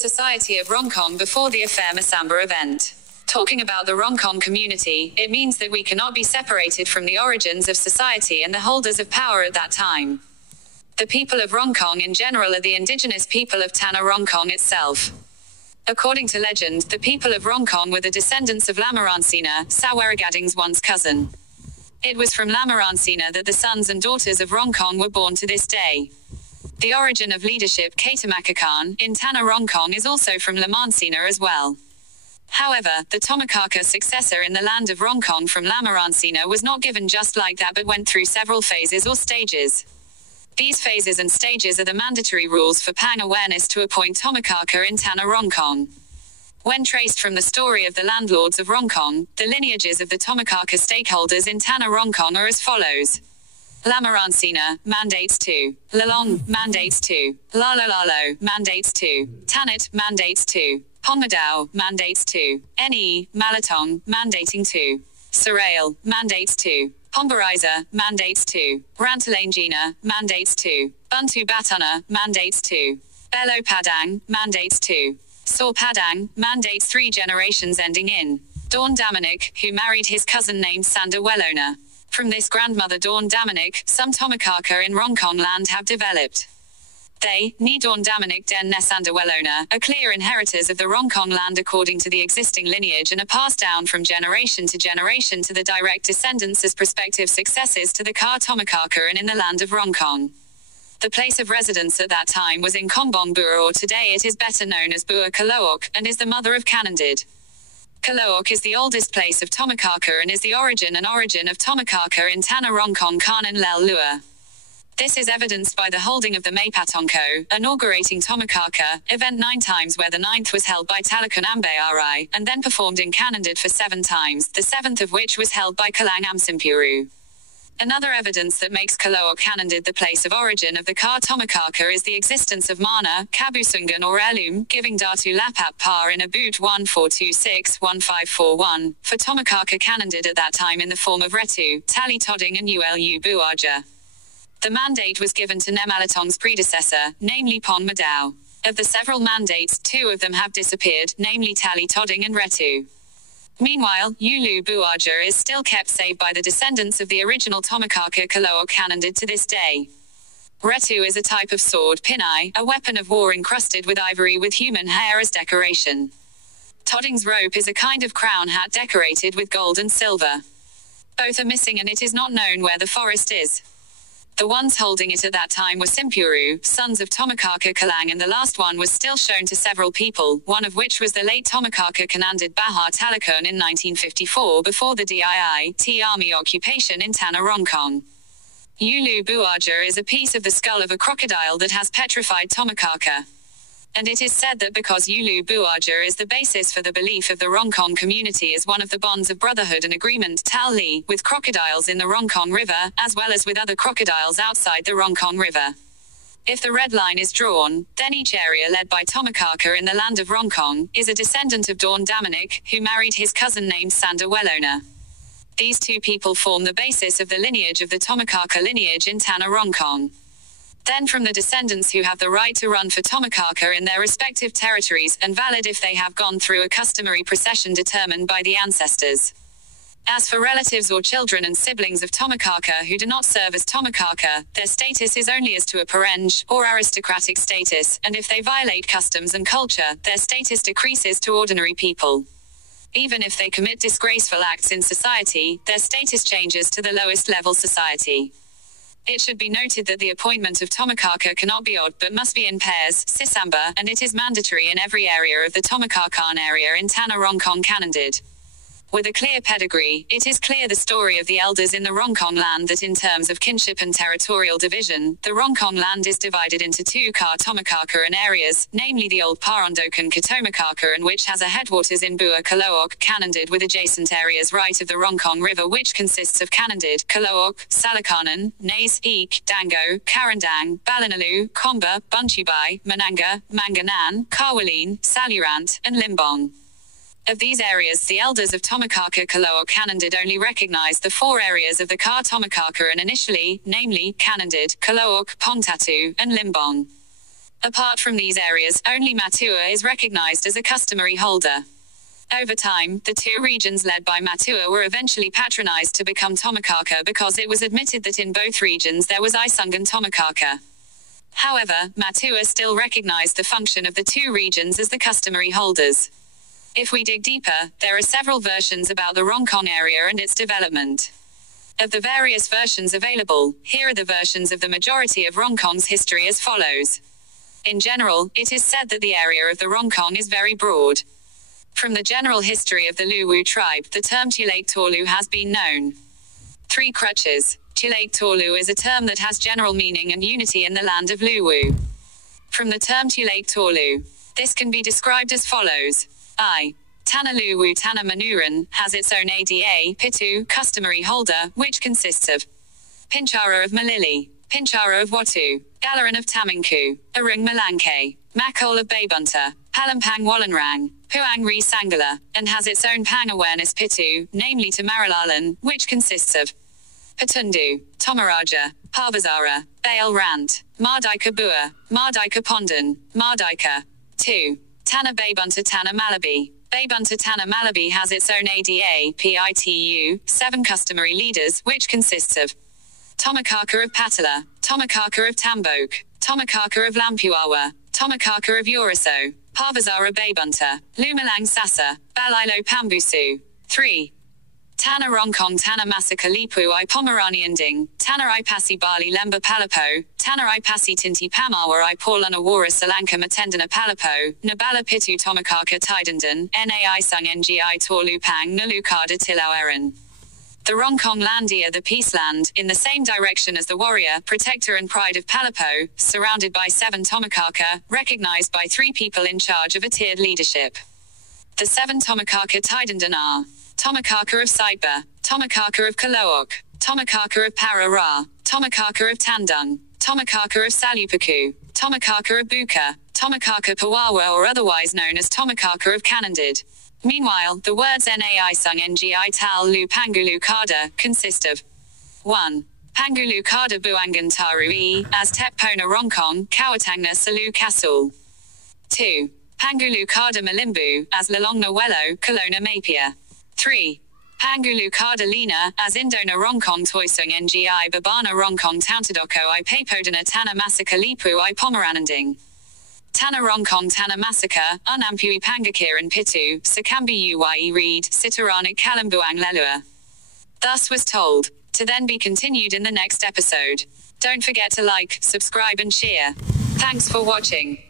Society of RONGKONG before the Affair Samba event. Talking about the RONGKONG community, it means that we cannot be separated from the origins of society and the holders of power at that time. The people of RONGKONG in general are the indigenous people of Tanah RONGKONG itself. According to legend, the people of RONGKONG were the descendants of Lamaransina, Saweragading's once cousin. It was from Lamaransina that the sons and daughters of RONGKONG were born to this day. The origin of leadership Tomakaka in Tanah RONGKONG is also from Lamansina as well. However, the Tomakaka successor in the land of RONGKONG from Lamaransina was not given just like that but went through several phases or stages. These phases and stages are the mandatory rules for Pang awareness to appoint Tomakaka in Tanah RONGKONG. When traced from the story of the landlords of RONGKONG, the lineages of the Tomakaka stakeholders in Tanah RONGKONG are as follows. Lamaransina, mandates 2. Lalong, mandates 2. Lalo, mandates 2. Tanit, mandates 2. Pongmadao, mandates 2. Ne, Malatong, mandating 2. Sarail, mandates 2. Pombariza, mandates 2. Rantalangina, mandates 2. Buntu Batana, mandates 2. Belo Padang, mandates 2. Saw Padang, mandates 3 generations ending in. Daun Damanik, who married his cousin named Sanda Welona. From this grandmother Daun Damanik, some Tomakaka in RONGKONG land have developed. They, Ne Daun Damanik den Sanda Welona, are clear inheritors of the RONGKONG land according to the existing lineage and are passed down from generation to generation to the direct descendants as prospective successors to the Ka Tomakaka and in the land of RONGKONG. The place of residence at that time was in Kombong Bua, or today it is better known as Bua Kalo'Tok, and is the mother of Kanandid. Kalo'Tok is the oldest place of Tomakaka and is the origin of Tomakaka in Tanah RONGKONG Kanan Lel-lua. This is evidenced by the holding of the Maipatonko, inaugurating Tomakaka, event 9 times where the 9th was held by Talakun Ambe Arae, and then performed in Kanandid for 7 times, the 7th of which was held by Kalang Amsimpuru. Another evidence that makes Kalo'Tok Kanandid the place of origin of the Ka Tomakaka is the existence of Mana, Kabusungan or heirloom, giving Datu Lapap Par in Abut 1426-1541, for Tomakaka Kanandid at that time in the form of Retu, Tali Todding and Ulu Buaja. The mandate was given to Nemalatong's predecessor, namely Pong Madao. Of the several mandates, 2 of them have disappeared, namely Tali Todding and Retu. Meanwhile, Ulu Buaja is still kept save by the descendants of the original Tomakaka Kalo'Tok Kanandid to this day. Retu is a type of sword pinai, a weapon of war encrusted with ivory with human hair as decoration. Todding's rope is a kind of crown hat decorated with gold and silver. Both are missing and it is not known where the forest is. The ones holding it at that time were Simpuru, sons of Tomakaka Kalang, and the last one was still shown to several people, one of which was the late Tomakaka Kanandid Bahar Talakun in 1954 before the DIIT army occupation in Tanah RONGKONG. Ulu Buaja is a piece of the skull of a crocodile that has petrified Tomakaka. And it is said that because Ulu Buaja is the basis for the belief of the RONGKONG community as one of the bonds of brotherhood and agreement Tal Li, with crocodiles in the RONGKONG River, as well as with other crocodiles outside the RONGKONG River. If the red line is drawn, then each area led by Tomakaka in the land of RONGKONG is a descendant of Daun Damanik, who married his cousin named Sanda Welona. These 2 people form the basis of the lineage of the Tomakaka lineage in Tanah RONGKONG. Then from the descendants who have the right to run for Tomakaka in their respective territories, and valid if they have gone through a customary procession determined by the ancestors. As for relatives or children and siblings of Tomakaka who do not serve as Tomakaka, their status is only as to a parenge, or aristocratic status, and if they violate customs and culture, their status decreases to ordinary people. Even if they commit disgraceful acts in society, their status changes to the lowest level society. It should be noted that the appointment of Tomakaka cannot be odd but must be in pairs, Sisamba, and it is mandatory in every area of the Tomakaka area in Tanah RONGKONG Kanandid. With a clear pedigree, it is clear the story of the elders in the RONGKONG land that in terms of kinship and territorial division, the RONGKONG land is divided into 2 Ka Tomakaka areas, namely the old Parondokan Tomakaka, and which has a headwaters in Bua Kalo'Tok Kanandid with adjacent areas right of the RONGKONG River, which consists of Kanandid, Kalo'Tok, Salakanan, Nays, Eek, Dango, Karandang, Balinalu, Komba, Bunchubai, Mananga, Manganan, Karwalin, Salurant, and Limbong. Of these areas, the elders of Tomakaka Kalo'Tok Kanandid only recognized the 4 areas of the Ka Tomakaka and initially, namely, Kanandid, Kalo'Tok, Pongtatu, and Limbong. Apart from these areas, only Matua is recognized as a customary holder. Over time, the two regions led by Matua were eventually patronized to become Tomakaka because it was admitted that in both regions there was Isungan Tomakaka. However, Matua still recognized the function of the two regions as the customary holders. If we dig deeper, there are several versions about the RONGKONG area and its development. Of the various versions available, here are the versions of the majority of RONGKONG's history as follows. In general, it is said that the area of the RONGKONG is very broad. From the general history of the Luwu tribe, the term Chilake Tolu has been known. 3 crutches. Chilake Tolu is a term that has general meaning and unity in the land of Luwu. From the term Chilake Tolu, this can be described as follows. I. Tana Luwu Tana Manuran has its own ADA, Pitu, customary holder, which consists of Pinchara of Malili, Pinchara of Watu, Galaran of Taminku, Arung Malanke, Makol of Babunta, Palampang Wallenrang, Puang Ri Sangala, and has its own Pang awareness Pitu, namely Tamaralalan, which consists of Patundu, Tomaraja, Parbazara, Bail Rant, Mardika Bua, Mardika Pondan, Mardika. 2. Tana Babunta Tana Malabi. Babunta Tana Malabi has its own ADA, PITU, 7 customary leaders, which consists of Tomakaka of Patala, Tomakaka of Tambok, Tomakaka of Lampuawa, Tomakaka of Uriso, Parvazara Babunta, Lumalang Sasa, Balilo Pambusu. 3. Tana RONGKONG Tana Masaka Lipu I Pomeranian Ding, Tana I Pasi Bali Lemba Palapo, Tana I Pasi Tinti Pamawa I Paulana Wara Salanka Matendana Palapo, Nabala Pitu Tomakaka Tidandan, Nai Sung Ngi Torlu Pang Nalukada Tilau Erin. The RONGKONG Landia, the Peace Land, in the same direction as the warrior, protector and pride of Palapo, surrounded by 7 Tomakaka, recognized by 3 people in charge of a tiered leadership. The 7 Tomakaka Tidandan are Tomakaka of Saitba, Tomakaka of Kalo'Tok, Tomakaka of Parara, Tomakaka of Tandung, Tomakaka of Salupaku, Tomakaka of Buka, Tomakaka Pawawa or otherwise known as Tomakaka of Kanandid. Meanwhile, the words Nai Sung Ngi Tal Lu Pangulu Kada consist of 1. Pangulu Kada Buangan Taru E, as Tepona RONGKONG, Kawatangna Salu Kasul. 2. Pangulu Kada Malimbu, as Lalongna Wello, Kelowna Mapia. 3. Pangulu Kada Lina, as Indona RONGKONG Toisung Ngi Babana RONGKONG Tauntadoko I Papodana Tana Masaka Lipu I Pomerananding. Tana RONGKONG Tana Massacre, Unampui Pangakir and Pitu, Sakambi Uye Reed, Sitaranik Kalambuang Lellua. Thus was told. To then be continued in the next episode. Don't forget to like, subscribe and share. Thanks for watching.